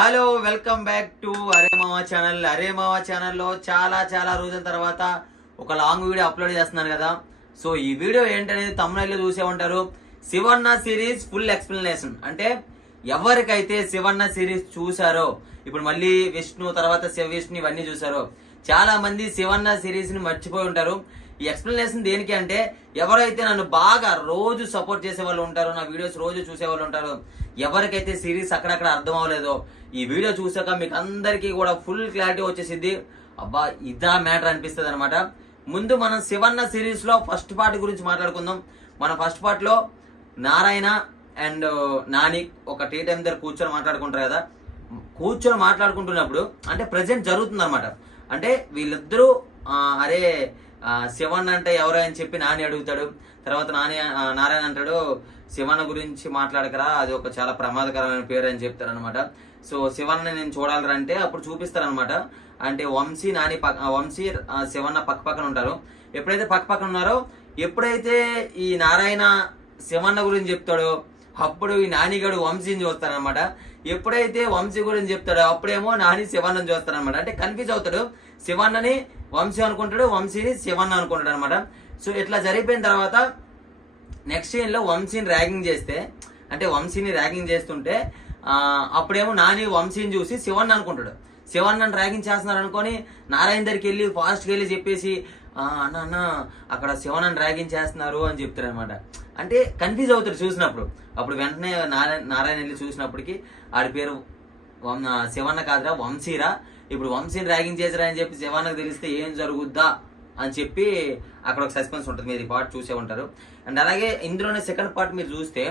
Hello welcome back to అరే మావా channel. అరే మావా ఛానల్లో చాలా రోజుల తర్వాత ఒక లాంగ్ వీడియో అప్లోడ్ చేస్తున్నాను కదా. సో ఈ వీడియో ఏంటనేది తమ్ముళ్ళు చూసే ఉంటారు. Shivanna series full explanation. అంటే ఎవరికైతే శివన్న సిరీస్ చూసారో, ఇప్పుడు మళ్ళీ విష్ణు తర్వాత శివ విష్ణు ఇవన్నీ చూసారో, చాలా మంది శివన్న సిరీస్ ని మర్చిపోయి ఉంటారు. ఈ ఎక్స్ప్లెనేషన్ దేనికి అంటే, ఎవరైతే నన్ను బాగా రోజు సపోర్ట్ చేసే వాళ్ళు ఉంటారో, నా వీడియోస్ రోజు చూసే వాళ్ళు ఉంటారో, ఎవరికైతే సిరీస్ అక్కడక్కడ అర్థం అవ్వలేదో, ఈ వీడియో చూసాక మీకు అందరికీ కూడా ఫుల్ క్లారిటీ వచ్చేసింది. అబ్బా ఇదా మ్యాటర్ అనిపిస్తుంది అనమాట. ముందు మనం శివన్న సిరీస్ లో ఫస్ట్ పార్ట్ గురించి మాట్లాడుకుందాం. మన ఫస్ట్ పార్ట్ లో నారాయణ అండ్ నాని ఒక టీ టైం దగ్గర కూర్చొని మాట్లాడుకుంటారు కదా. కూర్చొని మాట్లాడుకుంటున్నప్పుడు అంటే ప్రజెంట్ జరుగుతుంది అనమాట. అంటే వీళ్ళిద్దరూ అరే శివన్న అంటే ఎవరో అని చెప్పి నాని అడుగుతాడు. తర్వాత నారాయణ అంటాడు, శివన్న గురించి మాట్లాడకరా, అది ఒక చాలా ప్రమాదకరమైన పేరు అని చెప్తారు అనమాట. సో శివన్న నేను చూడాలరా అంటే అప్పుడు చూపిస్తారనమాట. అంటే వంశీ శివన్న పక్కన ఉంటారు. ఎప్పుడైతే పక్కన ఉన్నారో, ఎప్పుడైతే ఈ నారాయణ శివన్న గురించి చెప్తాడో అప్పుడు ఈ నానిగాడు వంశీని చూస్తారనమాట. ఎప్పుడైతే వంశీ గురించి చెప్తాడో అప్పుడేమో నాని శివన్నని చూస్తారనమాట. అంటే కన్ఫ్యూజ్ అవుతాడు. శివన్నని వంశీ అనుకుంటాడు, వంశీని శివన్న అనుకుంటాడు అనమాట. సో ఇట్లా జరిగిపోయిన తర్వాత నెక్స్ట్ సీన్ లో వంశీని ర్యాగింగ్ చేస్తే, అంటే వంశీని ర్యాగింగ్ చేస్తుంటే అప్పుడేమో నాని వంశీని చూసి శివన్న అనుకుంటాడు. శివన్నని ర్యాగింగ్ చేస్తున్నారు అనుకొని నారాయణ దగ్గరికి వెళ్ళి ఫాస్ట్కి వెళ్ళి చెప్పేసి, అన్న అక్కడ శివన్నని ర్యాగింగ్ చేస్తున్నారు అని చెప్తారు అనమాట. అంటే కన్ఫ్యూజ్ అవుతాడు చూసినప్పుడు. అప్పుడు వెంటనే నారాయణ వెళ్ళి చూసినప్పటికీ ఆడి పేరు శివన్న కాదురా, వంశీరా. ఇప్పుడు వంశీని ర్యాగింగ్ చేసిరా అని చెప్పి శివన్నకు తెలిస్తే ఏం జరుగుద్దా అని చెప్పి అక్కడ ఒక సస్పెన్స్ ఉంటుంది. మీరు ఈ పార్ట్ చూసే ఉంటారు. అండ్ అలాగే ఇందులోనే సెకండ్ పార్ట్ మీరు చూస్తే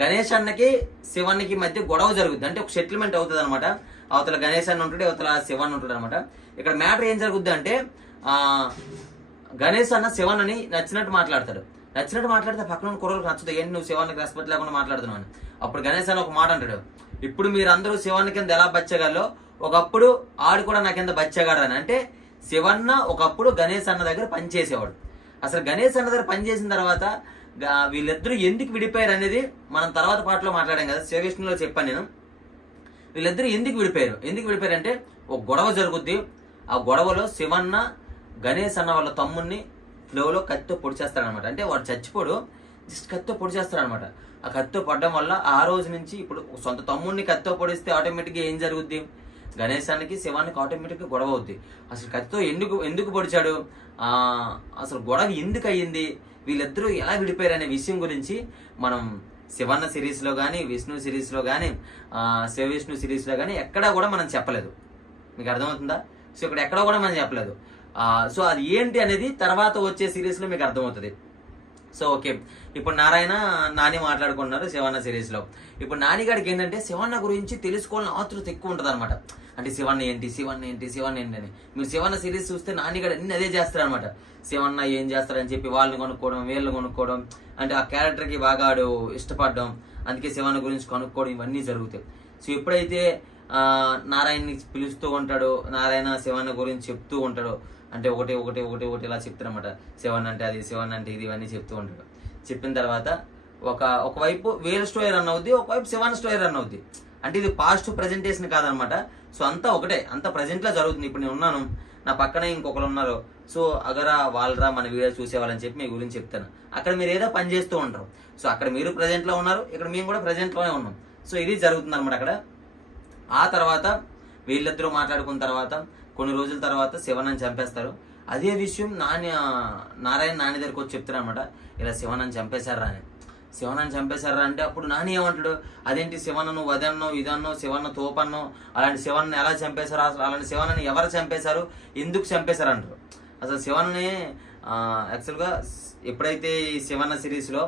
గణేష్ అన్నకి శివన్నకి మధ్య గొడవ జరుగుద్ది. అంటే ఒక సెటిల్మెంట్ అవుతుంది అనమాట. అవతల గణేష్ అన్న ఉంటాడు, అవతల శివన్న ఉంటాడు అనమాట. ఇక్కడ మ్యాటర్ ఏం జరుగుద్ది అంటే, గణేష్ అన్న శివన్నని నచ్చినట్టు మాట్లాడతాడు. మాట్లాడితే పక్కన కుర్రలకు నచ్చుతుంది, ఏంటి నువ్వు శివన్నకి రెస్పెక్ట్ లేకుండా మాట్లాడుతున్నావు అని. అప్పుడు గణేష్ అన్న ఒక మాట అంటాడు, ఇప్పుడు మీరందరూ శివన్న కింద ఎలా బచ్చగాలో ఒకప్పుడు ఆడు కూడా నా కింద బచ్చగాడని. అంటే శివన్న ఒకప్పుడు గణేష్ అన్న దగ్గర పనిచేసేవాడు. అసలు గణేష్ అన్న దగ్గర పనిచేసిన తర్వాత వీళ్ళిద్దరూ ఎందుకు విడిపోయారు అనేది మనం తర్వాత పాటలో మాట్లాడాం కదా. శివ విష్ణులో చెప్పాను నేను. వీళ్ళిద్దరూ ఎందుకు విడిపోయారు అంటే, ఒక గొడవ జరుగుద్ది. ఆ గొడవలో శివన్న గణేష్ అన్న వాళ్ళ తమ్ముడిని ఫ్లోలో కత్తితో పొడిచేస్తాడనమాట. అంటే వాడు చచ్చిపోడు, జస్ట్ కత్తితో పొడిచేస్తాడనమాట. ఆ కత్తితో పడడం వల్ల ఆ రోజు నుంచి ఇప్పుడు సొంత తమ్ముడిని కత్తితో పొడిస్తే ఆటోమేటిక్గా ఏం జరుగుద్ది, గణేష్ అన్నకి శివానికి ఆటోమేటిక్గా గొడవ అవుద్ది. అసలు కత్తితో ఎందుకు పొడిచాడు, అసలు గొడవ ఎందుకు అయ్యింది, వీళ్ళిద్దరూ ఎలా విడిపోయారు అనే విషయం గురించి మనం శివన్న సిరీస్ లో కానీ, విష్ణు సిరీస్ లో కానీ, శివ విష్ణు సిరీస్ లో కానీ ఎక్కడా కూడా మనం చెప్పలేదు. మీకు అర్థమవుతుందా? సో ఇక్కడ ఎక్కడా కూడా మనం చెప్పలేదు. సో అది ఏంటి అనేది తర్వాత వచ్చే సిరీస్ లో మీకు అర్థమవుతుంది. సో ఓకే, ఇప్పుడు నారాయణ నాని మాట్లాడుకున్నారు శివన్న సిరీస్ లో. ఇప్పుడు నానిగాడికి ఏంటంటే శివన్న గురించి తెలుసుకోవాలని ఆతృత ఎక్కువ ఉంటుంది అనమాట. అంటే శివన్న ఏంటి అని. మీరు శివన్న సిరీస్ చూస్తే నానిగాడు అన్ని అదే చేస్తారు అనమాట. శివన్న ఏం చేస్తారని చెప్పి వాళ్ళని కొనుక్కోవడం, వీళ్ళని కొనుక్కోవడం, అంటే ఆ క్యారెక్టర్ కి బాగా ఆడు ఇష్టపడడం, అందుకే శివన్న గురించి కొనుక్కోవడం, ఇవన్నీ జరుగుతాయి. సో ఎప్పుడైతే నారాయణని పిలుస్తూ ఉంటాడు, నారాయణ శివన్న గురించి చెప్తూ ఉంటాడు, అంటే ఒకటి ఇలా చెప్తారనమాట. శివన్ అంటే అది, శివన్ అంటే ఇది, ఇవన్నీ చెప్తూ ఉంటాడు. చెప్పిన తర్వాత ఒకవైపు వీళ్ళ స్టోరీ రన్ అవుద్ది, ఒకవైపు శివన్ స్టోరీ రన్ అవుద్ది. అంటే ఇది పాస్ట్ ప్రజెంటేషన్ కాదనమాట. సో అంతా ఒకటే, అంతా ప్రజెంట్ లా జరుగుతుంది. ఇప్పుడు నేను ఉన్నాను, నా పక్కనే ఇంకొకరు ఉన్నారు. సో అగరా వాళ్ళరా మన వీడియో చూసేవాళ్ళని చెప్పి మీ గురించి చెప్తాను. అక్కడ మీరు ఏదో పని చేస్తూ ఉంటారు. సో అక్కడ మీరు ప్రజెంట్ లో ఉన్నారు, ఇక్కడ మేము కూడా ప్రజెంట్ లోనే ఉన్నాం. సో ఇది జరుగుతుంది అనమాట అక్కడ. ఆ తర్వాత వీళ్ళిద్దరూ మాట్లాడుకున్న తర్వాత కొన్ని రోజుల తర్వాత శివన్నని చంపేస్తారు. అదే విషయం నారాయణ నాని దగ్గరకు వచ్చి చెప్తారు అనమాట, ఇలా శివన్నని చంపేశారా అని. శివన్నని చంపేశారా అంటే అప్పుడు నాని ఏమంటాడు, అదేంటి శివన్న నువ్వు అదన్నో ఇదన్నో, శివన్న తోపన్నో, అలాంటి శివన్నని ఎలా చంపేశారు, అసలు అలాంటి శివన్నని ఎవరు చంపేశారు, ఎందుకు చంపేశారు అంటారు. అసలు శివన్నని యాక్చువల్గా ఎప్పుడైతే ఈ శివన్న సిరీస్ లో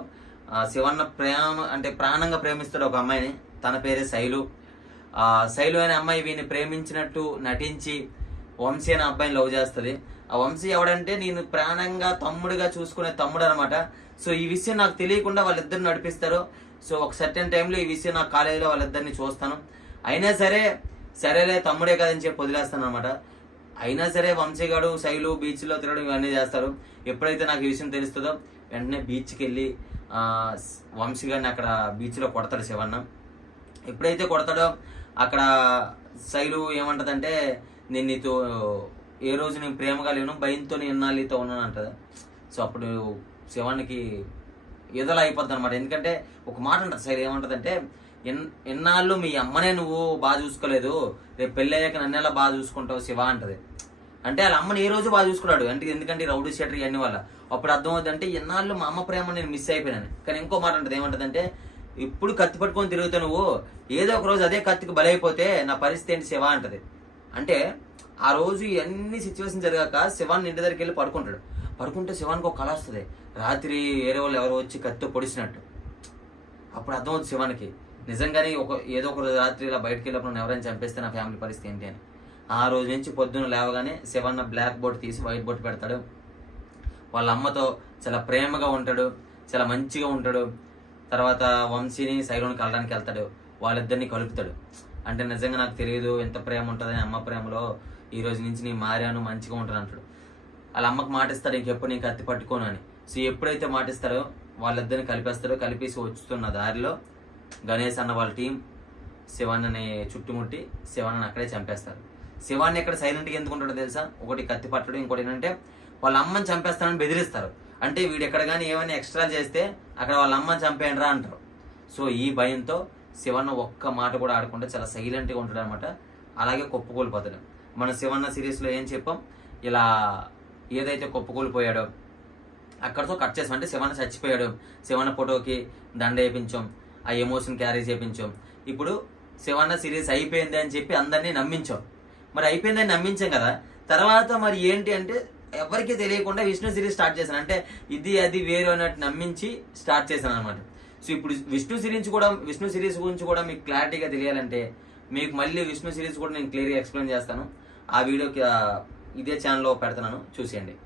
శివన్న ప్రాణంగా ప్రేమిస్తాడు ఒక అమ్మాయిని, తన పేరే శైలు అనే అమ్మాయి వీని ప్రేమించినట్టు నటించి వంశీ అనే అబ్బాయిని లవ్ చేస్తుంది. ఆ వంశీ ఎవడంటే నేను ప్రాణంగా తమ్ముడిగా చూసుకునే తమ్ముడు అనమాట. సో ఈ విషయం నాకు తెలియకుండా వాళ్ళిద్దరు నడిపిస్తారు. సో ఒక సర్టెన్ టైంలో ఈ విషయం నాకు కాలేజీలో వాళ్ళిద్దరిని చూస్తాను. అయినా సరేలే తమ్ముడే కదని చెప్పి వదిలేస్తాను అనమాట. అయినా సరే వంశీ గారు శైలు బీచ్ లో తిరగడం ఇవన్నీ చేస్తారు. ఎప్పుడైతే నాకు ఈ విషయం తెలుస్తుందో వెంటనే బీచ్కి వెళ్ళి వంశీ గారిని అక్కడ బీచ్ లో కొడతాడు శివన్న. ఎప్పుడైతే కొడతాడో అక్కడ శైలు ఏమంటదంటే, నేను నీతో ఏ రోజు నేను ప్రేమగా లేను, భయంతో ఎన్నాళ్ళు నీతో ఉన్నాను అంటది. సో అప్పుడు శివానికి ఏదోలా అయిపోద్ది అనమాట. ఎందుకంటే ఒక మాట అంటది శైలు, ఏమంటదంటే, ఎన్నాళ్ళు మీ అమ్మనే నువ్వు బాగా చూసుకోలేదు, రేపు పెళ్ళయ్యాక నన్ను ఎలా బాగా చూసుకుంటావు శివ అంటది. అంటే వాళ్ళ అమ్మని ఏ రోజు బాగా చూసుకున్నాడు అంటే, ఎందుకంటే రౌడీ షీటర్ ఇవన్నీ వల్ల. అప్పుడు అర్థం అవుతుందంటే ఎన్నాళ్ళు మా అమ్మ ప్రేమ నేను మిస్ అయిపోయినాను. కానీ ఇంకో మాట అంటది, ఏమంటదంటే, ఇప్పుడు కత్తి పట్టుకొని తిరుగుతా నువ్వు, ఏదో ఒక రోజు అదే కత్తికి బలైపోతే నా పరిస్థితి ఏంటి శివ అంటది. అంటే ఆ రోజు ఇవన్నీ సిచ్యువేషన్ జరిగాక శివాన్ని ఇంటి దగ్గరికి వెళ్ళి పడుకుంటాడు. పడుకుంటే శివానికి ఒక కళ వస్తుంది, రాత్రి వేరే వాళ్ళు ఎవరో వచ్చి కత్తితో పొడిచినట్టు. అప్పుడు అర్థమవుతుంది శివానికి, నిజంగానే ఏదో ఒక రోజు రాత్రి ఇలా బయటకు వెళ్ళినప్పుడు ఎవరైనా చంపేస్తే నా ఫ్యామిలీ పరిస్థితి ఏంటి అని. ఆ రోజు నుంచి పొద్దున్న లేవగానే శివన్న బ్లాక్ బోర్డ్ తీసి వైట్ బోర్డ్ పెడతాడు. వాళ్ళ అమ్మతో చాలా ప్రేమగా ఉంటాడు, చాలా మంచిగా ఉంటాడు. తర్వాత వంశీని శైలుని కలడానికి వెళ్తాడు, వాళ్ళిద్దరిని కలుపుతాడు. అంటే నిజంగా నాకు తెలియదు ఎంత ప్రేమ ఉంటుందని అమ్మ ప్రేమలో, ఈ రోజు నుంచి నేను మారాను, మంచిగా ఉంటాను అంటాడు. వాళ్ళ అమ్మకి మాటిస్తాడు, ఇంకెప్పుడు నేను కత్తి పట్టుకోను అని. సో ఎప్పుడైతే మాటిస్తాడో వాళ్ళిద్దరిని కలిపేస్తాడో, కలిపేసి వస్తున్న దారిలో గణేష్ అన్న వాళ్ళ టీం శివాన్నని చుట్టుముట్టి శివాన్నని అక్కడే చంపేస్తారు. శివాన్ని ఎక్కడ సైలెంట్గా ఎందుకు ఉంటాడో తెలుసా? ఒకటి కత్తి పట్టడం, ఇంకోటి ఏంటంటే వాళ్ళ అమ్మని చంపేస్తానని బెదిరిస్తారు. అంటే వీడు ఎక్కడ కానీ ఏమైనా ఎక్స్ట్రా చేస్తే అక్కడ వాళ్ళ అమ్మని చంపేయండిరా అంటారు. సో ఈ భయంతో శివన్న ఒక్క మాట కూడా ఆడకుండా చాలా సైలెంట్గా ఉంటాడు అనమాట. అలాగే కుప్పకూలిపోతాడు. మన శివన్న సిరీస్లో ఏం చెప్పాం, ఇలా ఏదైతే కుప్పకూలిపోయాడో అక్కడితో కట్ చేసాం. అంటే శివన్న చచ్చిపోయాడు, శివన్న ఫోటోకి దండ వేయించాం, ఆ ఎమోషన్ క్యారీ చేయించాం. ఇప్పుడు శివన్న సిరీస్ అయిపోయింది అని చెప్పి అందరినీ నమ్మించాం. మరి అయిపోయిందని నమ్మించాం కదా, తర్వాత మరి ఏంటి అంటే ఎవరికి తెలియకుండా విష్ణు సిరీస్ స్టార్ట్ చేశాను. అంటే ఇది అది వేరు అన్నట్టు నమ్మించి స్టార్ట్ చేశాను అనమాట. సో ఇప్పుడు విష్ణు సిరీస్ గురించి కూడా మీకు క్లారిటీగా తెలియాలంటే మీకు మళ్ళీ విష్ణు సిరీస్ కూడా నేను క్లియర్గా ఎక్స్ప్లెయిన్ చేస్తాను. ఆ వీడియోకి ఇదే ఛానల్లో పెడతాను, చూసేయండి.